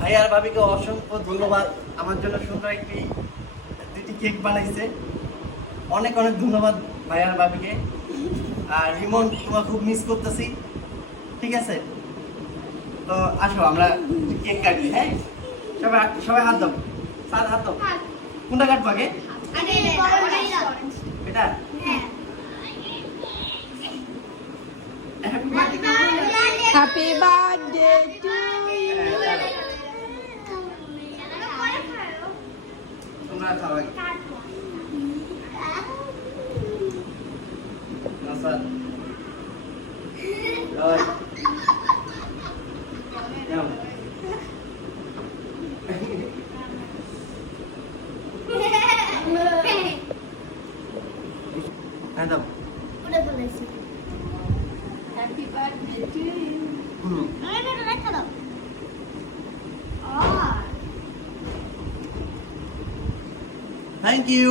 ভাইয়া আর ভাবিকে অসংখ্য ধন্যবাদ। আমার জন্য সুন্দর দুটি কেক বানাইছে। অনেক অনেক ধন্যবাদ ভাইয়া আর ভাবিকে। আর রিমন, তোমার খুব মিস করতেছি। ঠিক আছে, তো আসো আমরা কেক কাটি। হ্যাঁ, সবাই সবাই হাত দাও। স্যার হাত দাও। কোনটা কাটবো আগে? এটা হ্যাপি বার্থডে টু ইউ। তোমরা খাও আগে। না স্যার, ওই নাও। হ্যাঁ দাও। Happy birthday to you. Thank you.